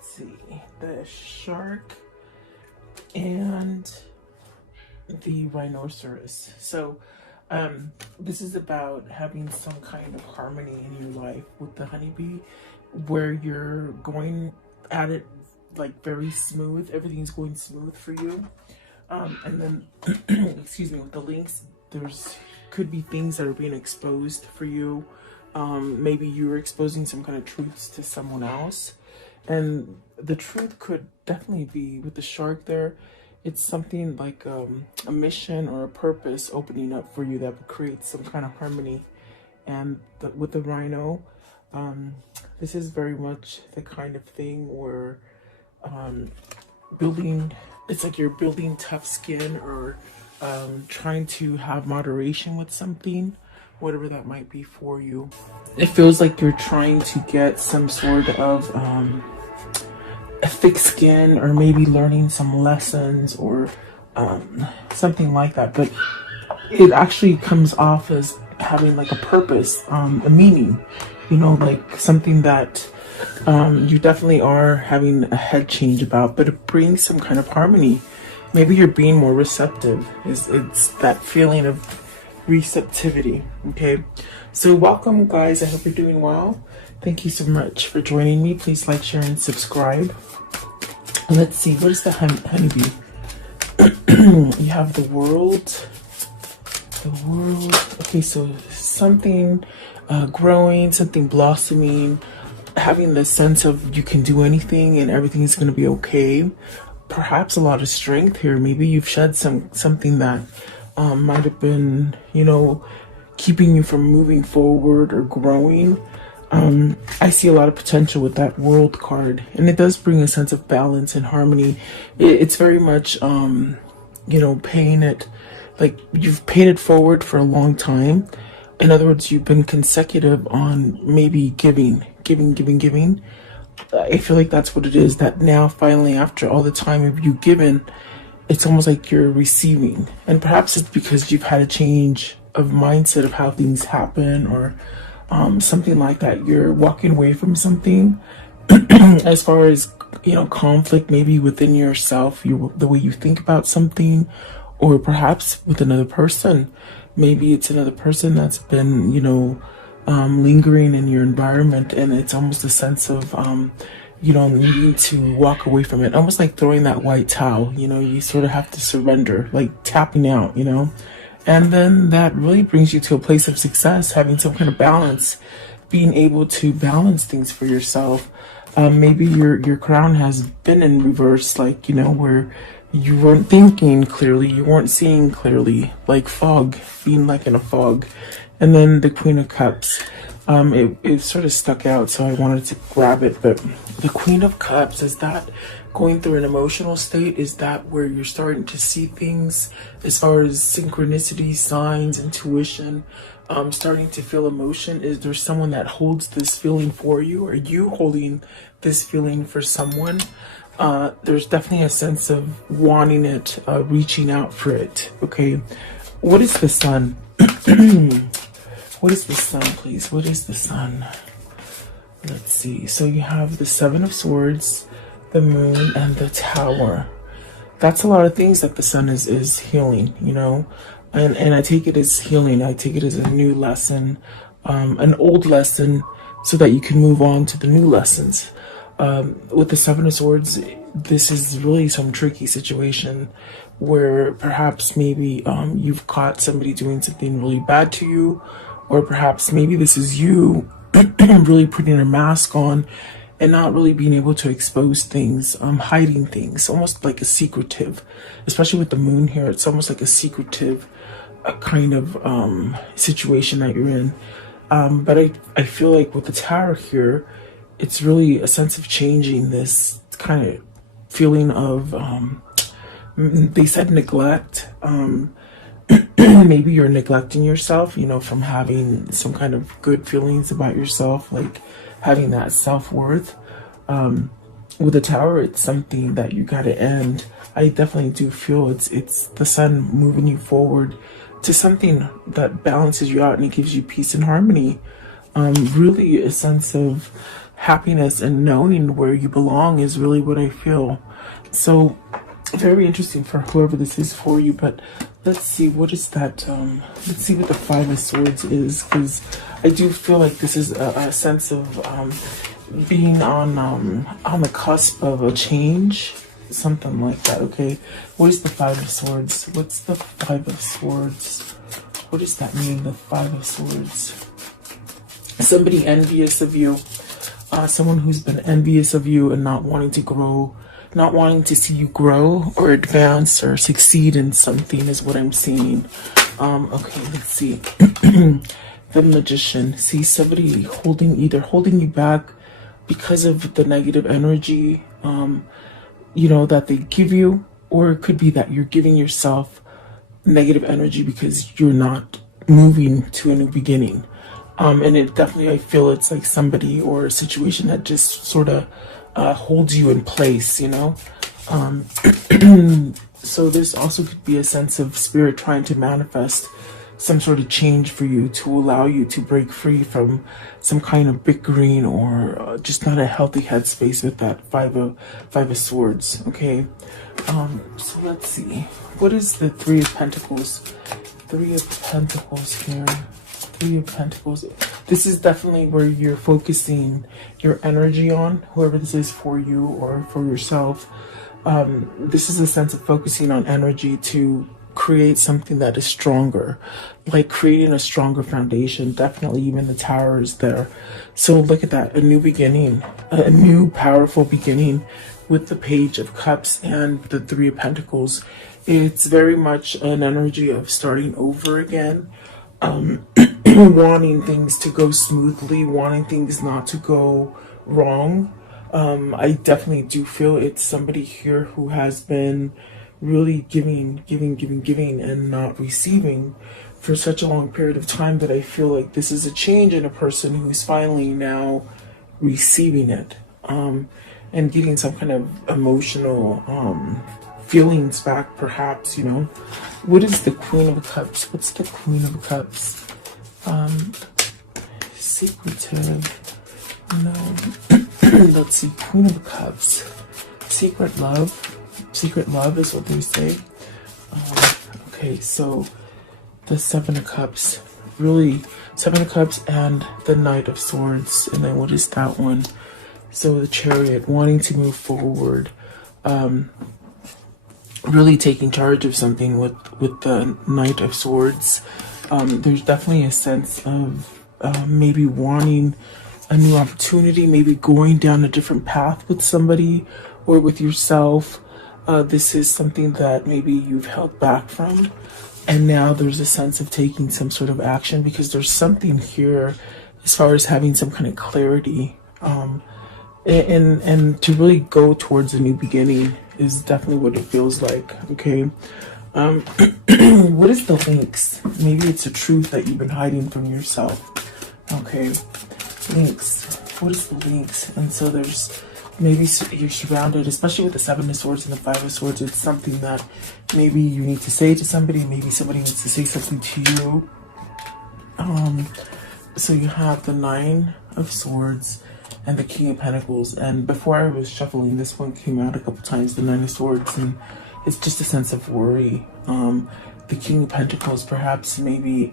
let's see, the shark and the rhinoceros. So this is about having some kind of harmony in your life with the honeybee, where you're going at it like very smooth. Everything's going smooth for you. And then, excuse me, with the lynx, there's could be things that are being exposed for you. Maybe you're exposing some kind of truths to someone else. And the truth could definitely be with the shark there. It's something like a mission or a purpose opening up for you that would create some kind of harmony. And with the rhino, this is very much the kind of thing where it's like you're building tough skin, or trying to have moderation with something, whatever that might be for you. It feels like you're trying to get some sort of a thick skin, or maybe learning some lessons, or something like that. But it actually comes off as having like a purpose, a meaning, you know, like something that you definitely are having a head change about, but it brings some kind of harmony. Maybe you're being more receptive. It's that feeling of receptivity. Okay, so welcome guys, I hope you're doing well. Thank you so much for joining me. Please like, share, and subscribe. Let's see, what is the honeybee? You have the world. Okay, so something growing, something blossoming, having the sense of you can do anything and everything is going to be okay. Perhaps a lot of strength here. Maybe you've shed something that might have been, you know, keeping you from moving forward or growing. I see a lot of potential with that world card, and it does bring a sense of balance and harmony. It's very much, you know, paying it, like you've paid it forward for a long time. In other words, you've been consecutive on maybe giving. I feel like that's what it is, that now finally, after all the time of you given, it's almost like you're receiving. And perhaps it's because you've had a change of mindset of how things happen, or something like that. You're walking away from something as far as, you know, conflict maybe within yourself, the way you think about something, or perhaps with another person. Maybe it's another person that's been, you know, lingering in your environment, and it's almost a sense of you know, needing to walk away from it, almost like throwing that white towel. You know, you sort of have to surrender, like tapping out, you know. And then that really brings you to a place of success, having some kind of balance, being able to balance things for yourself. Maybe your crown has been in reverse, like, you know, where you weren't thinking clearly, you weren't seeing clearly, like fog, being like in a fog. And then the Queen of Cups, it sort of stuck out, so I wanted to grab it. But the Queen of Cups, is that going through an emotional state? Is that where you're starting to see things as far as synchronicity, signs, intuition, starting to feel emotion? Is there someone that holds this feeling for you? Are you holding this feeling for someone? There's definitely a sense of wanting it, reaching out for it. Okay, what is the Sun? What is the Sun, please? What is the Sun? Let's see. So you have the Seven of Swords, the Moon, and the Tower. That's a lot of things that the Sun is healing, you know. And I take it as healing. I take it as a new lesson, an old lesson, so that you can move on to the new lessons. With the Seven of Swords, this is really some tricky situation where perhaps maybe you've caught somebody doing something really bad to you, or perhaps maybe this is you really putting a mask on and not really being able to expose things, hiding things, almost like a secretive, especially with the Moon here. It's almost like a secretive kind of situation that you're in. But I feel like with the Tower here, it's really a sense of changing this kind of feeling of, they said neglect. Maybe you're neglecting yourself, you know, from having some kind of good feelings about yourself, like having that self-worth. With the Tower, it's something that you got to end. I definitely do feel it's the Sun moving you forward to something that balances you out and it gives you peace and harmony. Really a sense of happiness and knowing where you belong is really what I feel. So very interesting for whoever this is for you. But let's see, what is that? Let's see what the Five of Swords is, because I do feel like this is a sense of being on the cusp of a change, something like that. Okay, what is the Five of Swords? What's the Five of Swords? What does that mean, the Five of Swords? Somebody envious of you, someone who's been envious of you and not wanting to grow, not wanting to see you grow or advance or succeed in something is what I'm seeing. Okay, let's see. The Magician. See, somebody either holding you back because of the negative energy, that they give you, or it could be that you're giving yourself negative energy because you're not moving to a new beginning. And it definitely, I feel it's like somebody or a situation that just sort of holds you in place, So this also could be a sense of spirit trying to manifest some sort of change for you to allow you to break free from some kind of bickering or just not a healthy headspace with that Five of Swords. Okay, so let's see. What is the Three of Pentacles? Three of Pentacles here. Three of Pentacles. This is definitely where you're focusing your energy on, whoever this is for you or for yourself. This is a sense of focusing on energy to create something that is stronger, like creating a stronger foundation. Definitely even the Tower is there. So look at that, a new beginning, a new powerful beginning with the Page of Cups and the Three of Pentacles. It's very much an energy of starting over again, wanting things to go smoothly, wanting things not to go wrong. I definitely do feel it's somebody here who has been really giving and not receiving for such a long period of time, that I feel like this is a change in a person who's finally now receiving it, and getting some kind of emotional feelings back, perhaps. What is the Queen of Cups? What's the Queen of Cups? Secretive. No. Let's see. Queen of Cups. Secret love. Secret love is what they say. Okay, so the Seven of Cups. Really, Seven of Cups and the Knight of Swords. And then what is that one? So the Chariot, wanting to move forward. Really taking charge of something with the Knight of Swords. There's definitely a sense of maybe wanting a new opportunity, maybe going down a different path with somebody or with yourself. This is something that maybe you've held back from, and now there's a sense of taking some sort of action, because there's something here as far as having some kind of clarity, and to really go towards a new beginning is definitely what it feels like. Okay. What is the links? Maybe it's a truth that you've been hiding from yourself. Okay, links. What is the links? And so there's maybe you're surrounded, especially with the Seven of Swords and the Five of Swords. It's something that maybe you need to say to somebody. Maybe somebody needs to say something to you. So you have the Nine of Swords and the King of Pentacles. And before I was shuffling, this one came out a couple times, the Nine of Swords, and it's just a sense of worry. The King of Pentacles, perhaps maybe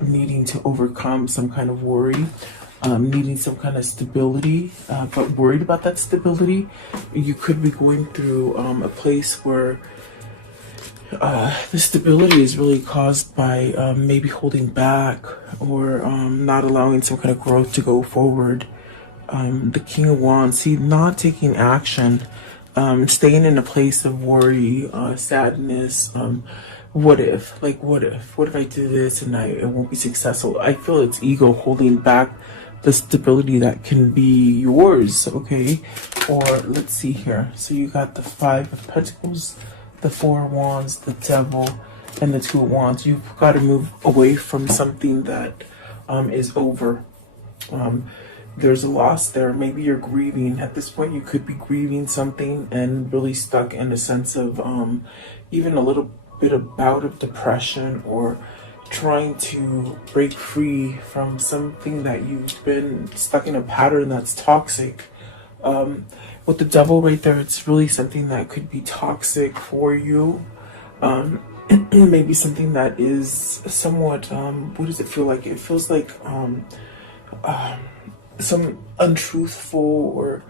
needing to overcome some kind of worry, needing some kind of stability, but worried about that stability. You could be going through a place where the stability is really caused by maybe holding back or not allowing some kind of growth to go forward. The King of Wands, see, not taking action, staying in a place of worry, sadness. What if I do this and I won't be successful? I feel it's ego holding back the stability that can be yours. Okay, or let's see here. So you got the Five of Pentacles, the Four of Wands, the Devil, and the Two of Wands. You've got to move away from something that is over. There's a loss there. Maybe you're grieving. At this point, you could be grieving something and really stuck in a sense of even a little bit of bout of depression, or trying to break free from something that you've been stuck in a pattern that's toxic. With the devil right there, it's really something that could be toxic for you. Maybe something that is somewhat, what does it feel like? It feels like some untruthful, or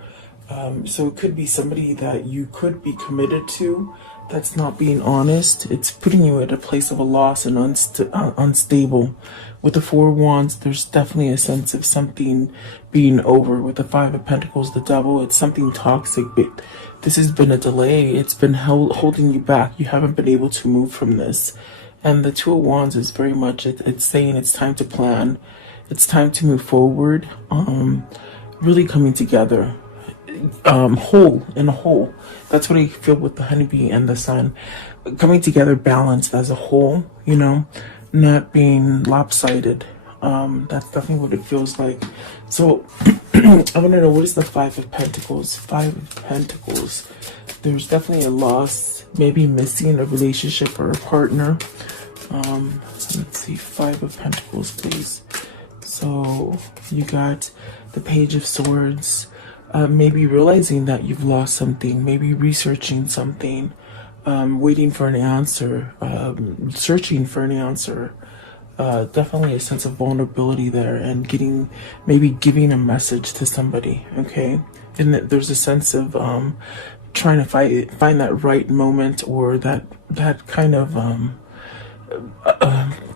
so it could be somebody that you could be committed to that's not being honest. It's putting you at a place of a loss and unstable. With the Four of Wands, there's definitely a sense of something being over. With the Five of Pentacles, the devil, it's something toxic, but this has been a delay. It's been holding you back. You haven't been able to move from this. And the Two of Wands is very much, it's saying it's time to plan. It's time to move forward. Really coming together. Whole in a whole. That's what I feel with the honeybee and the sun. Coming together balanced as a whole, you know, not being lopsided. That's definitely what it feels like. So I want to know, what is the Five of Pentacles? Five of Pentacles. There's definitely a loss, maybe missing a relationship or a partner. Let's see, Five of Pentacles, please. So you got the Page of Swords. Maybe realizing that you've lost something, maybe researching something, waiting for an answer, searching for an answer. Definitely a sense of vulnerability there, and maybe giving a message to somebody, okay? And there's a sense of trying to find that right moment, or that kind of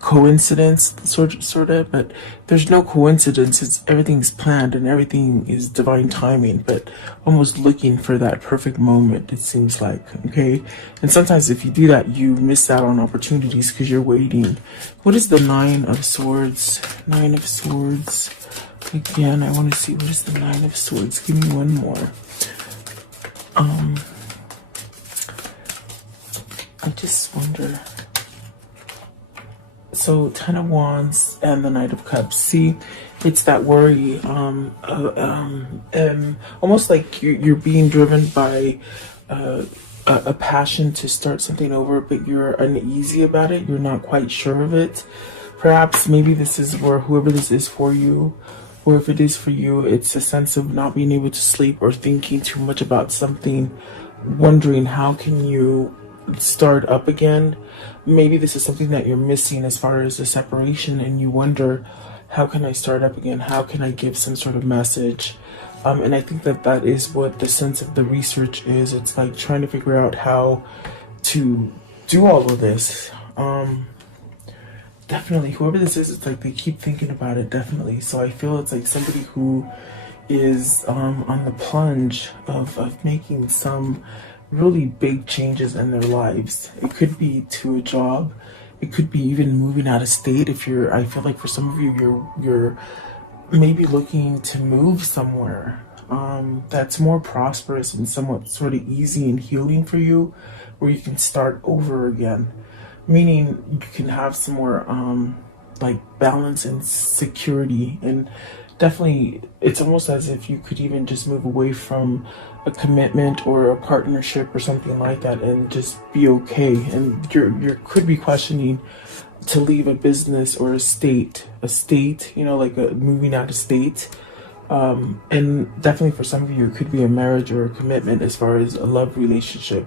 coincidence, sort of, but there's no coincidence. Everything's planned and everything is divine timing, but almost looking for that perfect moment, it seems like, okay? And sometimes if you do that, you miss out on opportunities because you're waiting. What is the Nine of Swords? Nine of Swords. Again, I want to see, what is the Nine of Swords? Give me one more. I just wonder. So, Ten of Wands and the Knight of Cups. See, it's that worry, almost like you're being driven by a passion to start something over, but you're uneasy about it. You're not quite sure of it. Perhaps, maybe this is where whoever this is for you, or if it is for you, it's a sense of not being able to sleep or thinking too much about something, wondering how can you start up again. Maybe this is something that you're missing as far as the separation, and you wonder, how can I start up again? How can I give some sort of message? And I think that is what the sense of the research is. It's like trying to figure out how to do all of this. Definitely, whoever this is, it's like they keep thinking about it, definitely. So I feel it's like somebody who is on the plunge of making some really big changes in their lives. It could be to a job. It could be even moving out of state. I feel like for some of you, you're maybe looking to move somewhere that's more prosperous and somewhat sort of easy and healing for you, where you can start over again. Meaning you can have some more like balance and security, and definitely it's almost as if you could even just move away from a commitment or a partnership or something like that and just be okay. And you could be questioning to leave a business or a state, you know, like moving out of state. And definitely for some of you, it could be a marriage or a commitment as far as a love relationship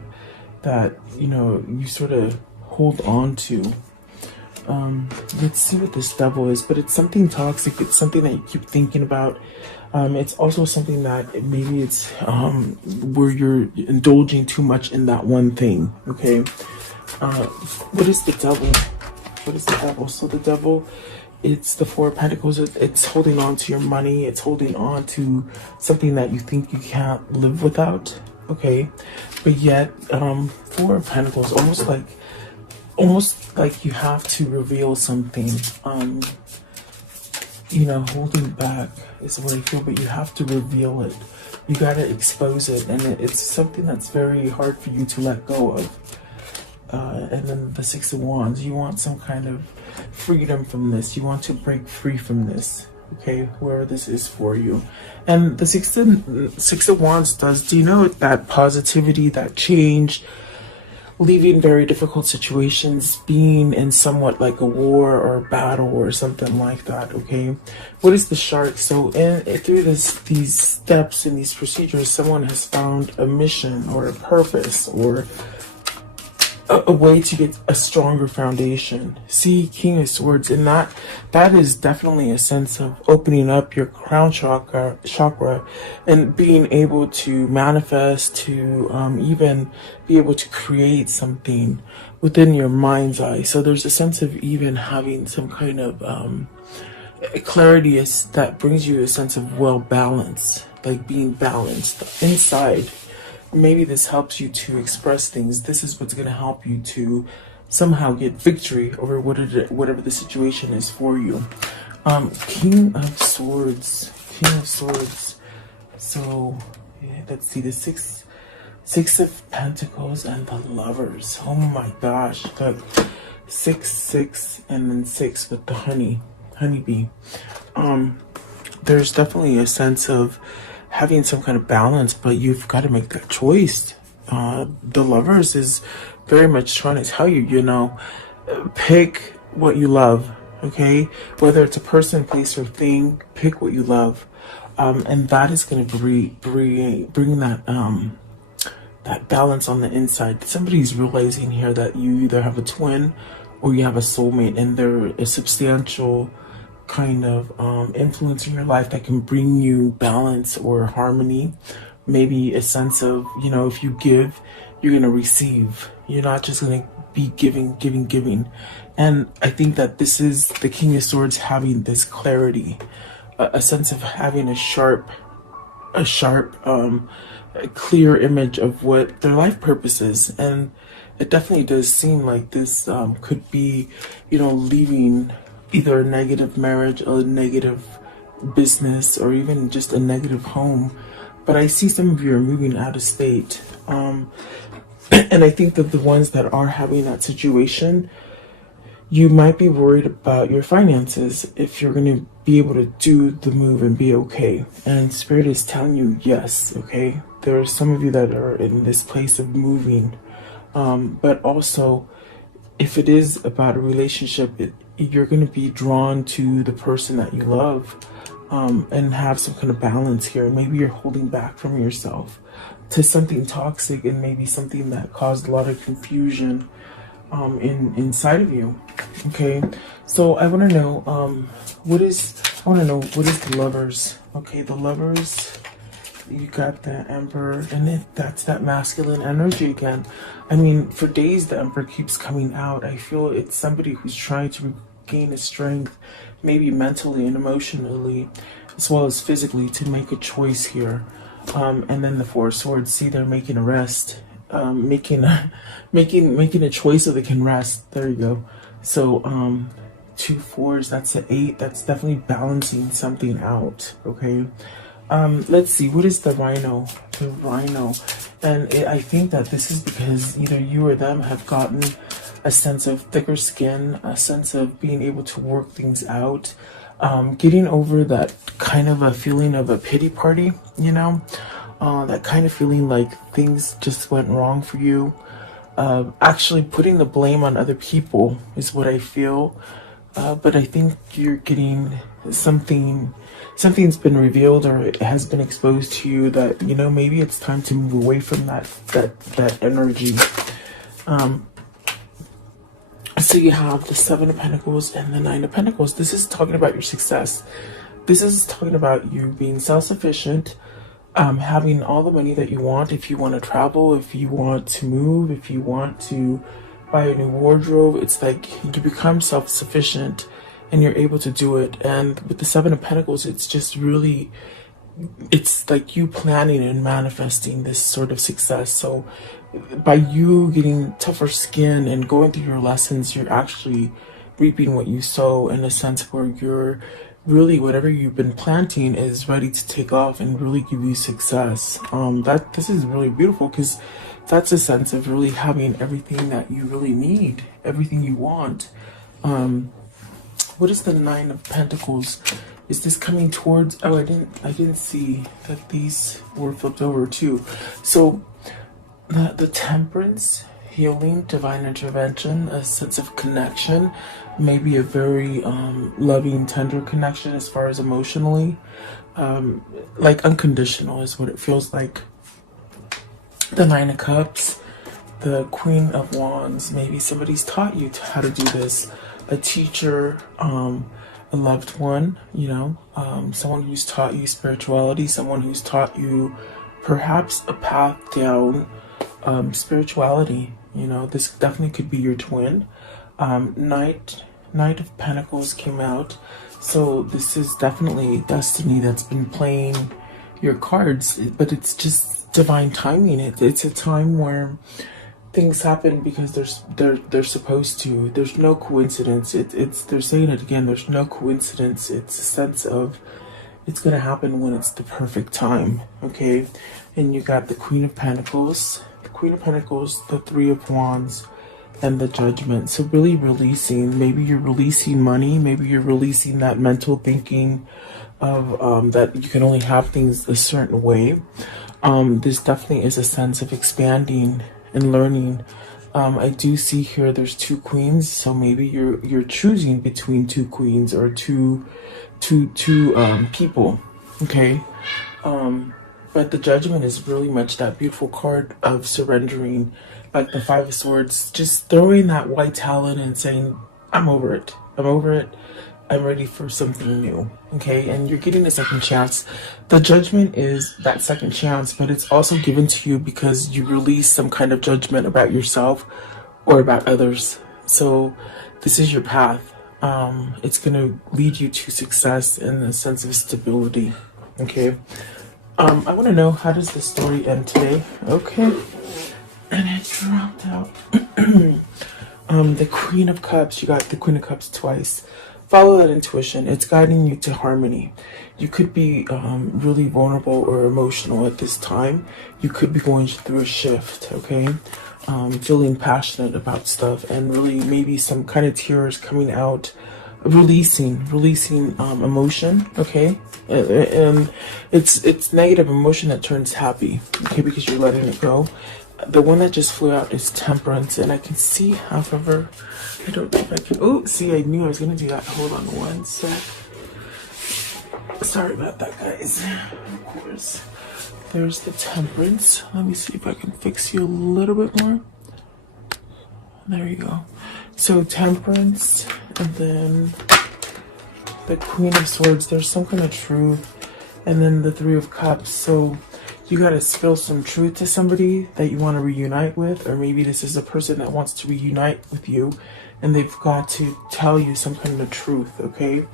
that, you know, you sort of hold on to. Let's see what this devil is, but it's something toxic. It's something that you keep thinking about. It's also something that maybe it's where you're indulging too much in that one thing, okay? What is the devil? What is the devil? So the devil, it's the Four of Pentacles. It's holding on to your money. It's holding on to something that you think you can't live without, okay? But yet, Four of Pentacles, almost like you have to reveal something. You know, holding back is what I feel, but you have to reveal it. You gotta expose it, and it's something that's very hard for you to let go of. And then the Six of Wands, you want some kind of freedom from this. You want to break free from this, okay, whoever this is for you. And the Six of Wands does, do you know that positivity, that change, leaving very difficult situations, being in somewhat like a war or a battle or something like that. Okay, what is the shark? So through these steps and these procedures, someone has found a mission or a purpose or a way to get a stronger foundation. See, King of Swords, and that is definitely a sense of opening up your crown chakra and being able to manifest, to even be able to create something within your mind's eye. So there's a sense of even having some kind of clarity that brings you a sense of well balance, like being balanced inside. Maybe this helps you to express things. This is what's going to help you to somehow get victory over whatever the situation is for you. King of Swords. King of Swords. So, yeah, let's see. The Six of Pentacles and the Lovers. Oh my gosh. Look. 6, and then 6 with the honeybee. There's definitely a sense of having some kind of balance, but you've got to make that choice. The Lovers is very much trying to tell you, pick what you love, okay? Whether it's a person, place, or thing, pick what you love. And that is going to bring that balance on the inside. Somebody's realizing here that you either have a twin or you have a soulmate, and they're a substantial kind of influence in your life that can bring you balance or harmony. Maybe a sense of, if you give, you're going to receive. You're not just going to be giving. And I think that this is the King of Swords having this clarity, a sense of having a sharp, clear image of what their life purpose is. And it definitely does seem like this could be, leaving either a negative marriage, a negative business, or even just a negative home. But I see some of you are moving out of state. And I think that the ones that are having that situation, you might be worried about your finances, if you're going to be able to do the move and be okay. And Spirit is telling you yes, okay? There are some of you that are in this place of moving. But also, if it is about a relationship, you're going to be drawn to the person that you love, and have some kind of balance here. Maybe you're holding back from yourself to something toxic, and maybe something that caused a lot of confusion inside of you. Okay, so I want to know what is the Lovers. Okay, the Lovers. You got the Emperor, and that's that masculine energy again. I mean, for days the Emperor keeps coming out. I feel it's somebody who's trying to gain a strength, maybe mentally and emotionally, as well as physically, to make a choice here. And then the Four of Swords. See, they're making a rest, making a choice so they can rest. There you go. So 2 4s. That's an 8. That's definitely balancing something out. Okay. Let's see, what is the Rhino? The Rhino. And I think that this is because either you or them have gotten a sense of thicker skin, a sense of being able to work things out, getting over that kind of a feeling of a pity party, that kind of feeling like things just went wrong for you. Actually putting the blame on other people is what I feel. But I think you're getting something's been revealed, or it has been exposed to you, that maybe it's time to move away from that energy. So you have the 7 of Pentacles and the 9 of Pentacles. This is talking about your success. This is talking about you being self-sufficient, having all the money that you want. If you want to travel, if you want to move, if you want to buy a new wardrobe, it's like you become self-sufficient and you're able to do it. And with the 7 of Pentacles, it's just really, it's like you planning and manifesting this sort of success. So by you getting tougher skin and going through your lessons, you're actually reaping what you sow, in a sense where you're really, whatever you've been planting is ready to take off and really give you success. This is really beautiful, because that's a sense of really having everything that you really need, everything you want. What is the 9 of Pentacles? Is this coming towards? Oh, I didn't see that these were flipped over too. So the Temperance healing, divine intervention, a sense of connection, maybe a very loving, tender connection as far as emotionally. Like unconditional is what it feels like. The Nine of Cups, the Queen of Wands, maybe somebody's taught you how to do this. A teacher, a loved one, someone who's taught you spirituality, someone who's taught you perhaps a path down spirituality. This definitely could be your twin. Knight of Pentacles came out. So this is definitely destiny that's been playing your cards, but it's just divine timing. It's a time where things happen because they're supposed to. There's no coincidence. They're saying it again. There's no coincidence. It's a sense of it's gonna happen when it's the perfect time. Okay, and you got the Queen of Pentacles, the Three of Wands, and the Judgment. So really releasing. Maybe you're releasing money. Maybe you're releasing that mental thinking of that you can only have things a certain way. This definitely is a sense of expanding and learning. I do see here there's two queens, so maybe you're choosing between two queens or two people. Okay. But the Judgment is really much that beautiful card of surrendering, like the Five of Swords, just throwing that white talon and saying, I'm over it. I'm ready for something new. Okay, and you're getting a second chance. The Judgment is that second chance, but it's also given to you because you release some kind of judgment about yourself or about others. So this is your path. It's going to lead you to success and a sense of stability. Okay. I want to know, how does the story end today? Okay. And it dropped out. The Queen of Cups. You got the Queen of Cups twice. Follow that intuition. It's guiding you to harmony. You could be really vulnerable or emotional at this time. You could be going through a shift, okay? Feeling passionate about stuff and really maybe some kind of tears coming out, releasing emotion, okay? And it's negative emotion that turns happy, okay, because you're letting it go. The one that just flew out is Temperance, and I can see, however, I don't know if I can. Oh, see, I knew I was gonna do that. Hold on one sec. Sorry about that, guys. Of course. There's the Temperance. Let me see if I can fix you a little bit more. There you go. So Temperance, and then the Queen of Swords. There's some kind of truth, and then the Three of Cups. So you gotta spill some truth to somebody that you want to reunite with, or maybe this is a person that wants to reunite with you, and they've got to tell you some kind of truth, okay?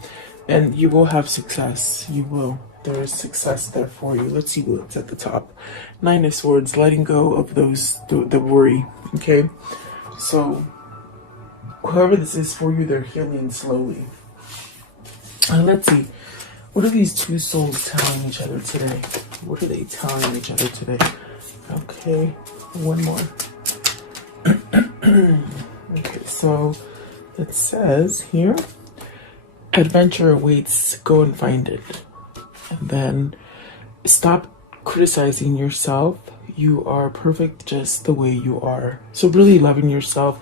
And you will have success. You will. There is success there for you. Let's see what's at the top. Nine of Swords, letting go of the worry, okay? So whoever this is for you, they're healing slowly. And let's see. What are these two souls telling each other today? What are they telling each other today? Okay, one more. Okay, so it says here, adventure awaits, go and find it. And then stop criticizing yourself. You are perfect just the way you are. So really loving yourself,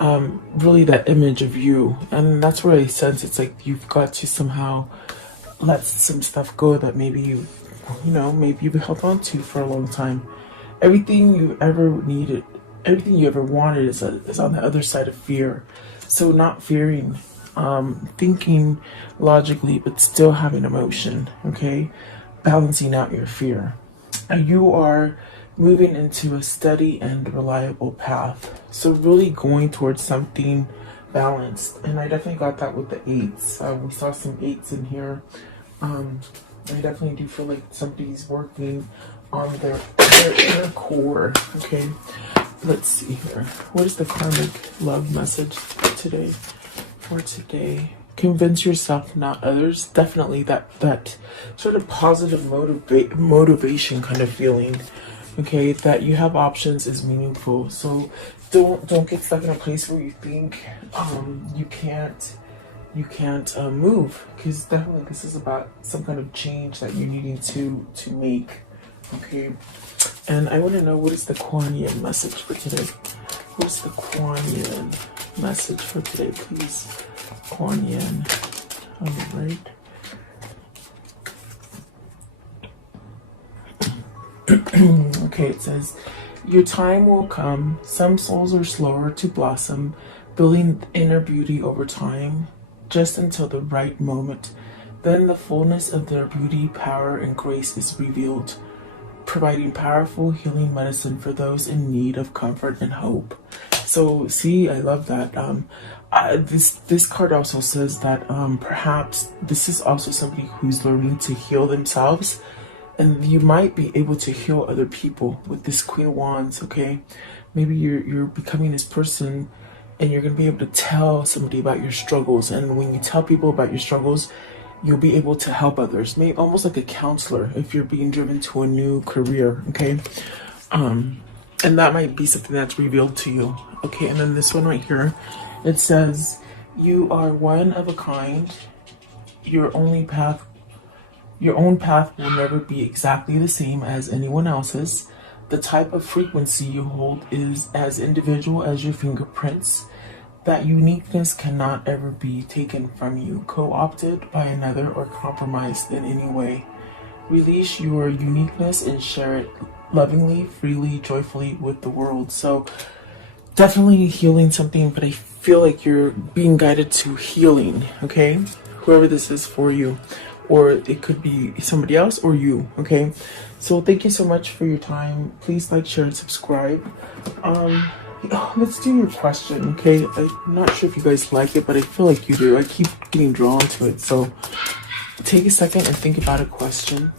really that image of you. And that's where I sense it's like you've got to somehow let some stuff go that maybe you've held on to for a long time. Everything you ever needed, everything you ever wanted is on the other side of fear. So not fearing, thinking logically, but still having emotion, okay? Balancing out your fear. You are moving into a steady and reliable path. So really going towards something balanced. And I definitely got that with the eights. We saw some eights in here. I definitely do feel like somebody's working on their core. Okay, let's see here. What is the karmic love message today? For today, convince yourself, not others. Definitely that sort of positive motivation kind of feeling. Okay, that you have options is meaningful. So don't get stuck in a place where you think you can't move, because definitely this is about some kind of change that you're needing to make. Okay, and I want to know, what is the Kuan Yin message for today? What's the Kuan Yin message for today, please? Kuan Yin. All right. Okay, it says, your time will come. Some souls are slower to blossom, building inner beauty over time, just until the right moment. Then the fullness of their beauty, power, and grace is revealed, providing powerful healing medicine for those in need of comfort and hope. So, see, I love that. This card also says that perhaps this is also somebody who's learning to heal themselves, and you might be able to heal other people with this Queen of Wands. Okay, maybe you're becoming this person, and you're gonna be able to tell somebody about your struggles. And when you tell people about your struggles, you'll be able to help others. Maybe almost like a counselor if you're being driven to a new career. Okay, and that might be something that's revealed to you. Okay, and then this one right here, it says, you are one of a kind. Your own path will never be exactly the same as anyone else's. The type of frequency you hold is as individual as your fingerprints. That uniqueness cannot ever be taken from you, co-opted by another, or compromised in any way. Release your uniqueness and share it lovingly, freely, joyfully with the world. So definitely healing something, but I feel like you're being guided to healing, okay? Whoever this is for you, or it could be somebody else or you, okay? So thank you so much for your time. Please like, share, and subscribe. Let's do your question, okay? I'm not sure if you guys like it, but I feel like you do. I keep getting drawn to it. So take a second and think about a question.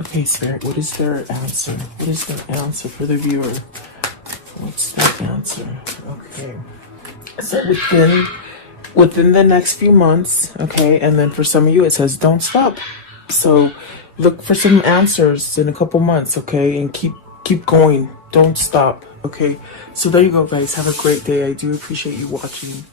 Okay, Spirit, what is their answer? What is their answer for the viewer? What's their answer? Okay. So within the next few months, okay, and then for some of you it says don't stop. So look for some answers in a couple months, okay, and keep going. Don't stop, okay? So there you go, guys. Have a great day. I do appreciate you watching.